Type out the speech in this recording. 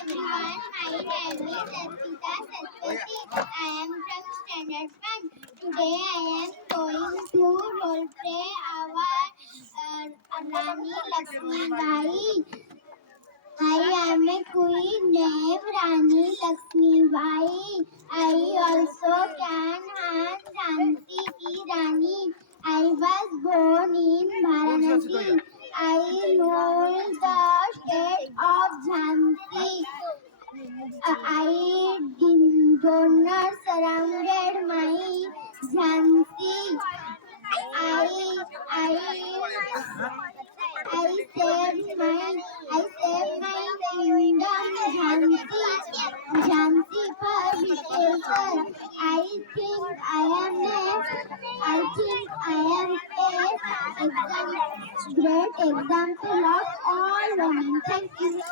everyone. My name is Arpita Satyati. I am from Standard 1. Today I am going to roleplay our Rani Lakshmi Bai. I am a queen named Rani Lakshmi Bai. I also can hunt Jhansi ki Rani. I was born in Varanasi. I ruled the state of Jhansi. Donor surrounded my Jhansi. I saved my kingdom, Jhansi for I think I am a great example of all women. Thank you.